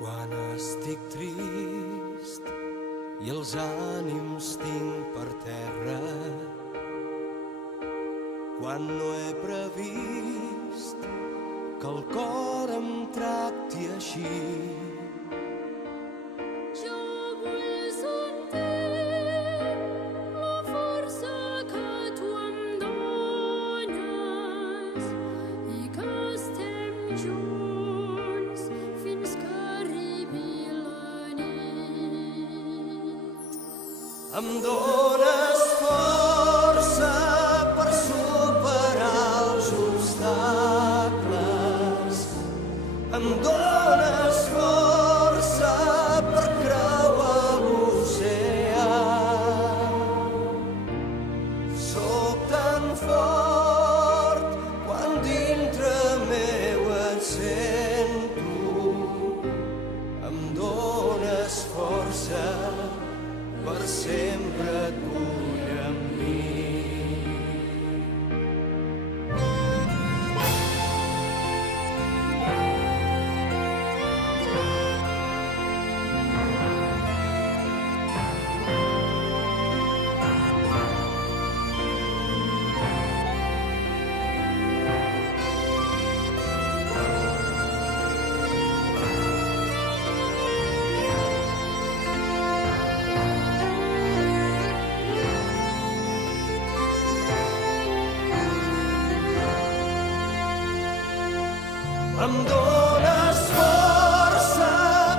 Quan estic trist i els ànims tinc per terra, quan no he previst que el cor em tracti així, jo vull sentir la força que tu em dones i que estem junts fins que arribi la nit. em dones força per superar els obstacles, em dones força per creuar l'oceà. Sóc tan fort quan dintre meu et sento, em dones força, per sempre et vull amb mi. Em dones força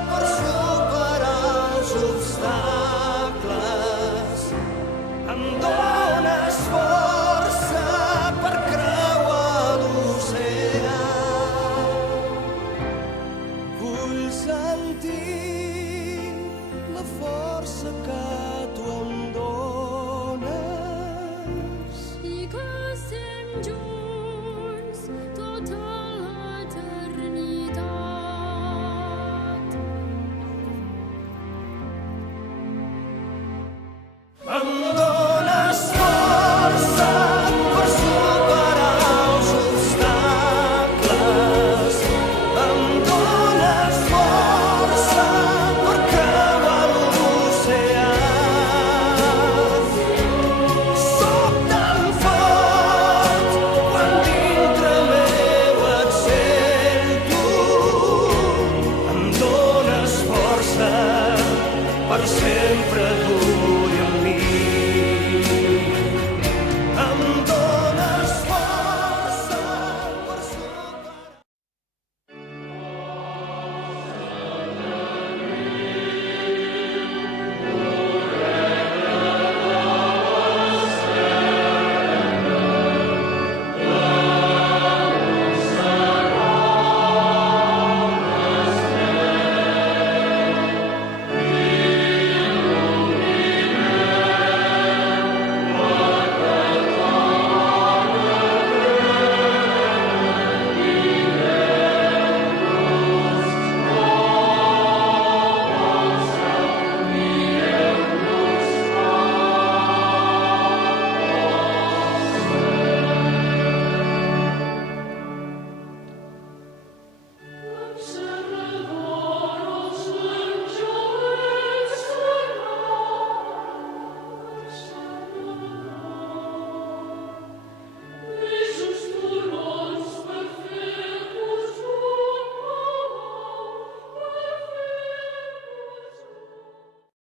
per superar els obstacles, em dones